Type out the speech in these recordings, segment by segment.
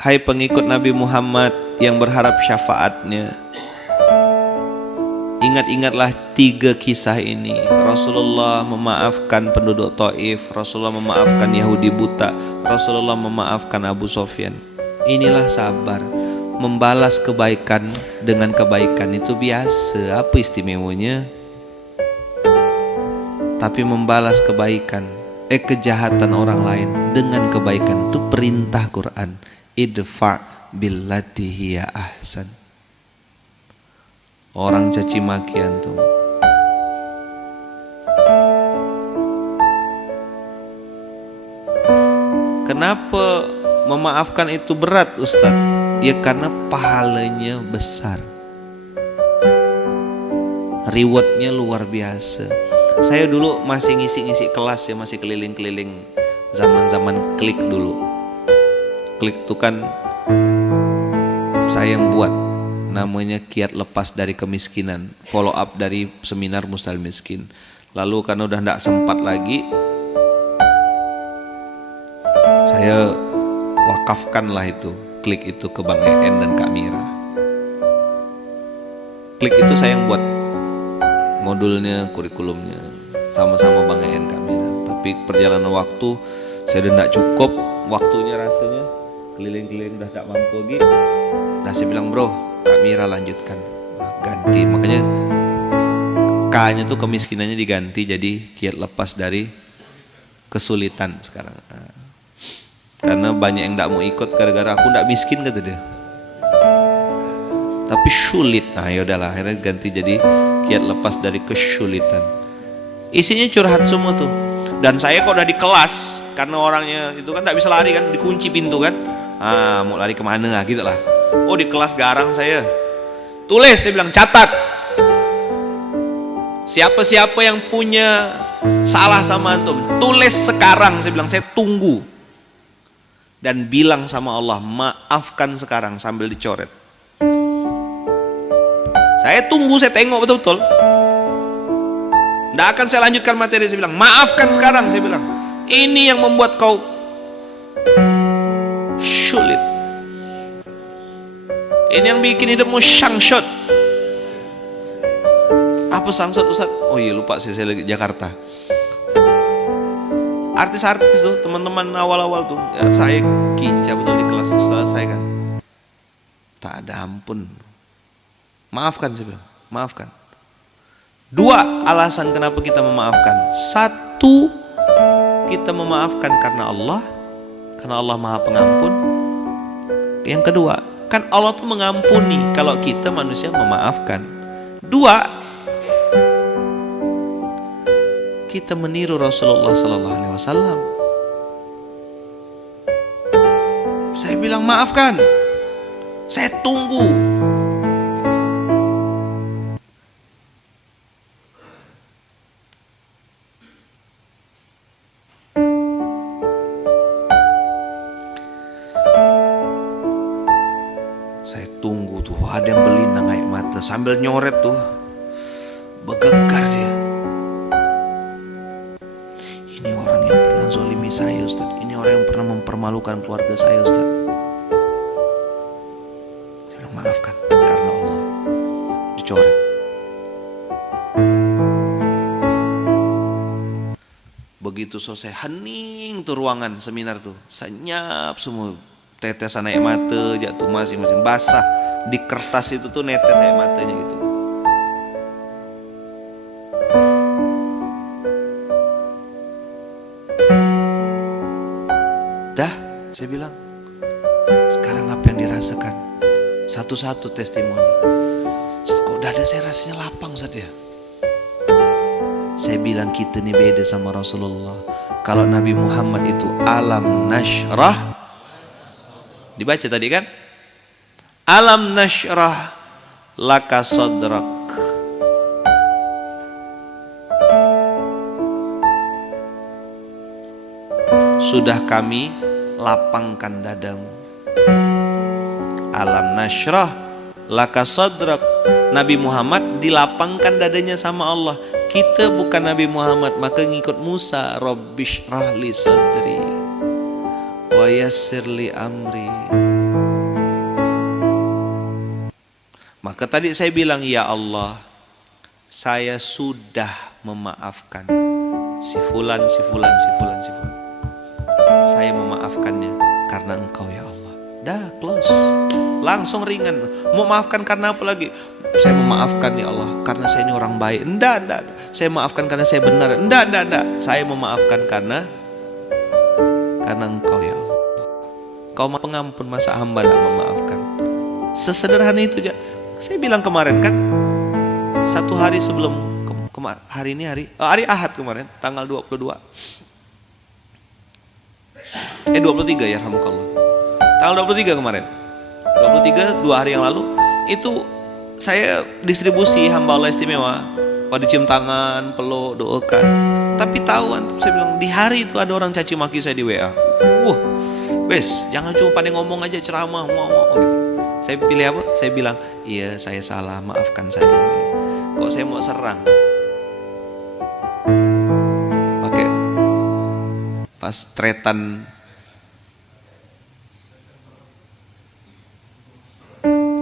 Hai pengikut Nabi Muhammad yang berharap syafaatnya, ingat-ingatlah 3 kisah ini. Rasulullah memaafkan penduduk Taif, Rasulullah memaafkan Yahudi buta, Rasulullah memaafkan Abu Sofyan. Inilah sabar. Membalas kebaikan dengan kebaikan itu biasa, apa istimewanya? Tapi membalas kejahatan orang lain dengan kebaikan itu perintah Quran. Idfa billati hiya ahsan. Orang caci makian tuh, kenapa memaafkan itu berat, Ustaz? Ya karena pahalanya besar, rewardnya luar biasa. Saya dulu masih ngisi-ngisi kelas ya, masih keliling-keliling zaman-zaman klik dulu. Klik itu kan saya yang buat, namanya Kiat Lepas dari Kemiskinan, follow up dari seminar Mustahil Miskin. Lalu karena udah tidak sempat lagi, saya wakafkan lah itu klik itu ke Bang En dan Kak Mira. Klik itu saya yang buat modulnya, kurikulumnya, sama-sama Bang En, Kak Mira. Tapi perjalanan waktu saya udah tidak cukup waktunya, rasanya keliling-keliling udah tidak mampu lagi. Nah saya bilang, bro, Kak Mira lanjutkan, ganti. Makanya K-nya tuh kemiskinannya diganti jadi Kiat Lepas dari Kesulitan sekarang. Karena banyak yang tidak mau ikut gara-gara aku tidak miskin kata dia, tapi sulit. Nah yaudahlah, akhirnya ganti jadi Kiat Lepas dari Kesulitan. Isinya curhat semua tuh. Dan saya kok udah di kelas, karena orangnya itu kan tidak bisa lari kan, dikunci pintu kan. Mau lari kemana gitu lah. Oh di kelas garang saya. Tulis, saya bilang, catat. Siapa-siapa yang punya salah sama antum, tulis sekarang. Saya bilang, saya tunggu. Dan bilang sama Allah, maafkan sekarang, sambil dicoret. Saya tunggu, saya tengok betul-betul. Tidak akan saya lanjutkan materi. Saya bilang, maafkan sekarang. Saya bilang, ini yang membuat kau sulit. Ini yang bikin hidupmu sangshot. Apa sangshot, Ustaz? Oh iya lupa, saya lagi di Jakarta. Artis-artis tuh, teman-teman awal-awal tuh ya, saya kincah betul di kelas Ustaz saya kan. Tak ada ampun. Maafkan, saya bilang, maafkan. 2 alasan kenapa kita memaafkan. 1, kita memaafkan karena Allah Maha Pengampun. Yang kedua, kan Allah tuh mengampuni kalau kita manusia memaafkan. 2, kita meniru Rasulullah Sallallahu Alaihi Wasallam. Saya bilang maafkan, saya tunggu. Saya tunggu tuh, ada yang berlinang air mata sambil nyoret tuh, bergegar dia. Ini orang yang pernah zolimi saya, Ustaz. Ini orang yang pernah mempermalukan keluarga saya, Ustaz. Saya bilang, maafkan karena Allah. Dicoret. Begitu selesai, hening tuh ruangan seminar tuh. Senyap semua. Tetesan air mata jatuh masing-masing, basah. Di kertas itu tuh netes air matanya gitu. Dah, saya bilang, sekarang apa yang dirasakan? Satu-satu testimoni. Kok dada saya rasanya lapang saat ya. Saya bilang, kita nih beda sama Rasulullah. Kalau Nabi Muhammad itu alam nashrah, dibaca tadi kan, alam nashrah laka sadrak. Sudah kami lapangkan dadamu. Alam nashrah laka sadrak. Nabi Muhammad dilapangkan dadanya sama Allah. Kita bukan Nabi Muhammad, maka ngikut Musa. Rabbish rahli sadri wa yassir li amri Maka tadi saya bilang, ya Allah, saya sudah memaafkan si fulan, si fulan, si fulan, si fulan. Saya memaafkannya karena Engkau ya Allah. Dah, close. Langsung ringan. Mau maafkan karena apa lagi? Saya memaafkan ya Allah karena saya ini orang baik. Enggak. Saya maafkan karena saya benar. Enggak. Saya memaafkan karena Engkau ya Allah. Kau Maha Pengampun, masa hamba tak memaafkan. Sesederhana itu aja. Saya bilang kemarin kan, satu hari sebelum hari ini hari Ahad kemarin, tanggal 22. 23 ya, rahmukallah. Tanggal 23 kemarin. 23, 2 hari yang lalu itu saya distribusi hamba Allah istimewa. Pada cium tangan, peluk, doakan. Tapi tahu antum, saya bilang di hari itu ada orang caci maki saya di WA. Bes, jangan cuma pandai ngomong aja, ceramah, ngomong gitu. Saya pilih apa? Saya bilang, iya saya salah, maafkan saya. Kok saya mau serang? Pakai pas tretan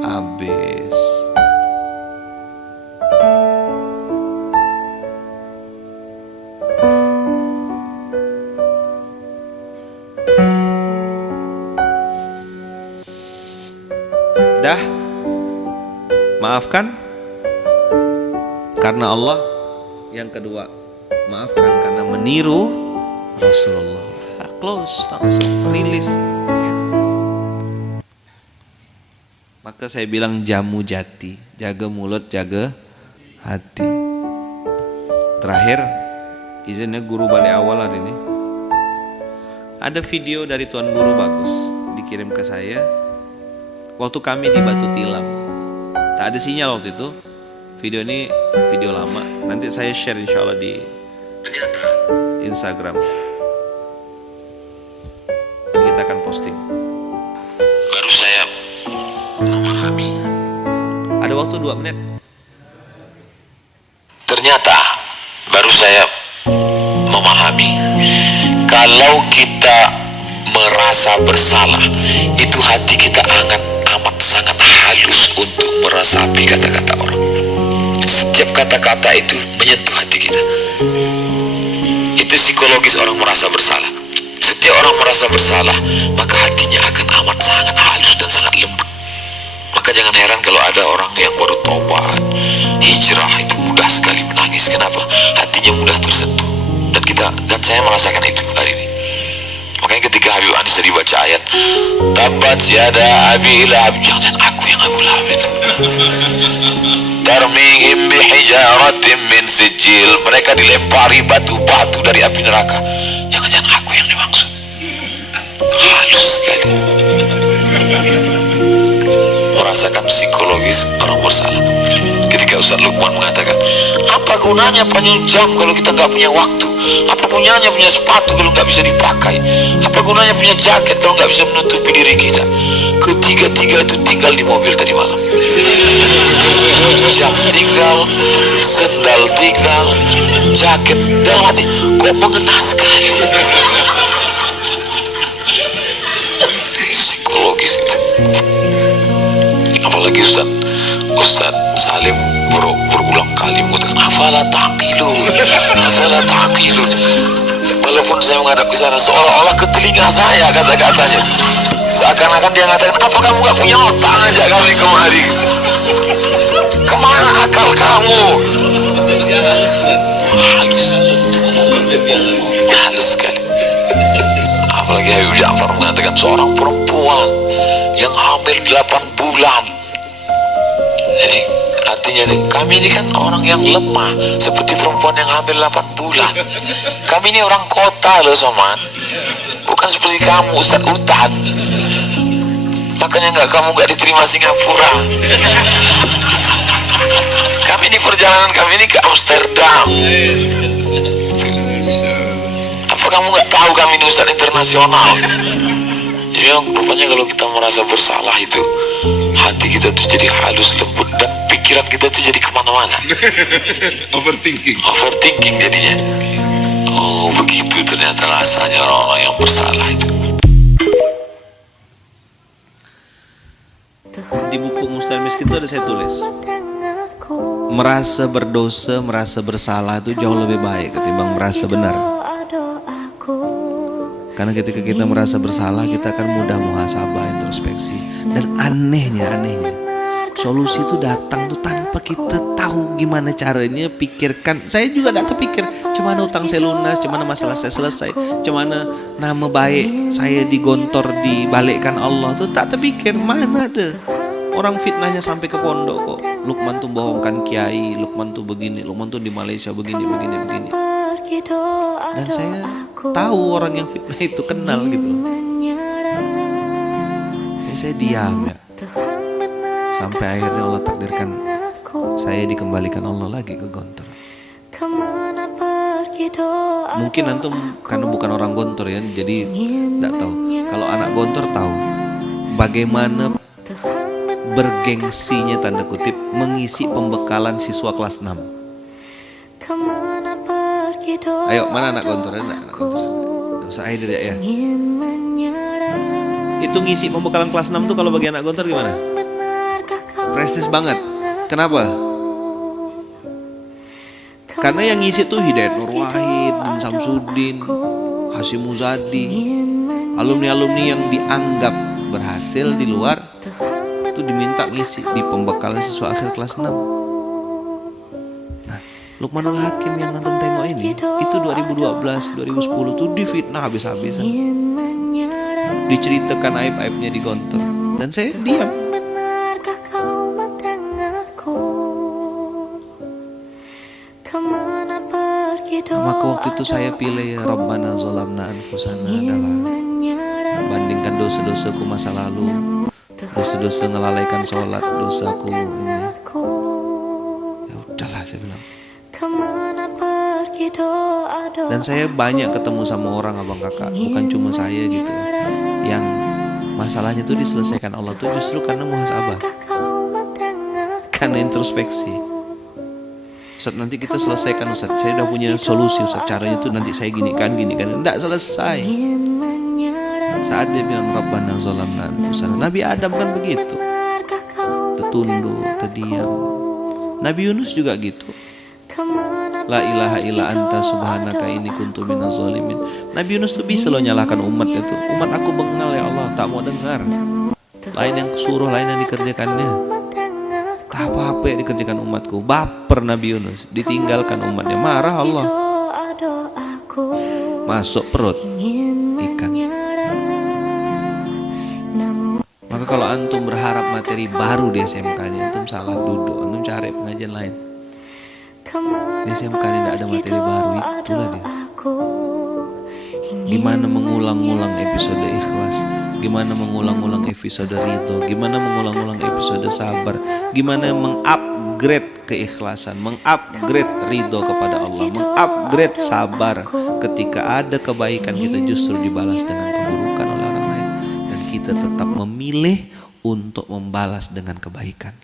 habis. Dah, maafkan karena Allah. Yang kedua, maafkan karena meniru Rasulullah. Dah, close, langsung rilis. Maka saya bilang jamu jati, jaga mulut, jaga hati. Terakhir, izinnya guru balik awal hari ini. Ada video dari Tuan Guru bagus, dikirim ke saya. Waktu kami di Batu Tilam, tak ada sinyal waktu itu. Video ini video lama. Nanti saya share insya Allah di Instagram. Kita akan posting. Baru saya memahami. Ada waktu 2 menit. Ternyata baru saya memahami, kalau kita merasa bersalah, itu hati kita amat sangat halus untuk meresapi kata-kata orang. Setiap kata-kata itu menyentuh hati kita. Itu psikologis orang merasa bersalah. Setiap orang merasa bersalah, maka hatinya akan amat sangat halus dan sangat lembut. Maka jangan heran kalau ada orang yang baru taubat, hijrah, itu mudah sekali menangis. Kenapa? Hatinya mudah tersentuh. Dan saya merasakan itu hari ini. Makanya ketika Habib Anis tadi baca ayat tabat yada abi lahab, jangan aku yang Abu Lahab itu. Tarmihim bihijaratin min sijil, mereka dilempari batu-batu dari api neraka. Jangan aku yang dimaksud. Halus sekali. Merasakan psikologis orang bersalah. Ketika Ustaz Lukman mengatakan, apa gunanya panjang jam kalau kita nggak punya waktu? Apa gunanya punya sepatu kalau nggak bisa dipakai? Apa gunanya punya jaket kalau nggak bisa menutupi diri kita? Ketiga-tiga itu tinggal di mobil tadi malam. Jam tinggal, sendal tinggal, jaket. Dalam hati, kok mengena sekali. Psikologis itu. Apalagi Ustaz Salim berulang kali mengatakan afala taqilun. Walaupun saya menghadap ke sana, seolah-olah ke telinga saya kata-katanya, seakan-akan dia mengatakan, apa kamu gak punya otak ngajak kami kemari? Kemana akal kamu? Halus sekali. Apalagi Habib Ja'far mengatakan seorang perempuan yang hamil 8 bulan. Jadi artinya kami ini kan orang yang lemah, seperti perempuan yang hamil 8 bulan. Kami ini orang kota loh Soman, bukan seperti kamu Ustaz Utan. Makanya kamu gak diterima Singapura. Kami ini perjalanan kami ini ke Amsterdam. Apa kamu gak tahu kami ini Ustaz internasional? Jadi rupanya kalau kita merasa bersalah itu, hati kita tuh jadi halus, lembut, dan pikiran kita tuh jadi kemana-mana. Overthinking jadinya. Oh begitu ternyata rasanya orang-orang yang bersalah itu. Di buku Muslimin miskin itu ada saya tulis. Merasa berdosa, merasa bersalah itu jauh lebih baik ketimbang merasa benar. Karena ketika kita merasa bersalah, kita akan mudah muhasabah, introspeksi. Dan anehnya solusi itu datang tuh tanpa kita tahu gimana caranya, pikirkan. Saya juga gak terpikir cemana utang saya lunas, cemana masalah saya selesai, cemana nama baik saya digontor, dibalikkan Allah. Tuh tak terpikir, mana ada. Orang fitnahnya sampai ke pondok kok. Lukman tuh bohongkan kiai, Lukman tuh begini, Lukman tuh di Malaysia begini. Dan saya tahu orang yang fitnah itu kenal gitu. Jadi saya diam ya. Sampai akhirnya Allah takdirkan saya dikembalikan Allah lagi ke Gontor. Mungkin antum karena bukan orang Gontor ya, jadi tidak tahu. Kalau anak Gontor tahu bagaimana bergengsinya tanda kutip mengisi pembekalan siswa kelas 6. Ayo, mana anak Gontor? Anak Gontor. Gak usah air ya. Itu ngisi pembekalan kelas 6 tuh kalau bagi anak Gontor gimana? Prestis banget. Kenapa? Karena yang ngisi tuh Hidayat Nur Wahid, Samsudin, Hasyim Muzadi, alumni-alumni yang dianggap berhasil di luar itu diminta ngisi di pembekalan siswa akhir kelas 6. Nah, Lukmanul Hakim yang nonton tengok ini itu 2012, 2010 tuh difitnah habis-habisan. Diceritakan aib-aibnya di Gontor dan saya diam. Maka waktu itu saya pilih ya Rabbana zolamna anfusana adalah bandingkan dosa-dosaku masa lalu, dosa-dosa ngelalaikan sholat, dosaku ini. Ya udahlah saya bilang. Dan saya banyak ketemu sama orang abang kakak, bukan cuma saya gitu, yang masalahnya tuh diselesaikan Allah tuh justru karena muhasabah, karena introspeksi. Ustaz, nanti kita selesaikan Ustaz, saya udah punya solusi Ustaz, caranya tuh nanti saya ginikan. Enggak selesai. Saat dia bilang Rabbana zolamna anfusana, Nabi Adam kan begitu, tertunduk, terdiam. Nabi Yunus juga gitu. La ilaha illa anta subhanaka inni kuntu minaz zalimin. Nabi Yunus tuh bisa loh nyalahkan umat itu. Umat aku bengal ya Allah, tak mau dengar. Lain yang suruh, lain yang dikerjakannya. Tak apa-apa yang dikerjakan umatku. Baper Nabi Yunus, ditinggalkan umatnya, marah Allah. Masuk perut ikan. Maka kalau antum berharap materi baru di SMK ini, antum salah duduk, antum cari pengajian lain. Di SMK ini tidak ada materi baru, itulah dia. Gimana mengulang-ulang episode ikhlas, gimana mengulang-ulang episode ridho, gimana mengulang-ulang episode sabar, gimana mengupgrade keikhlasan, mengupgrade ridho kepada Allah, mengupgrade sabar ketika ada kebaikan kita justru dibalas dengan keburukan oleh orang lain, dan kita tetap memilih untuk membalas dengan kebaikan.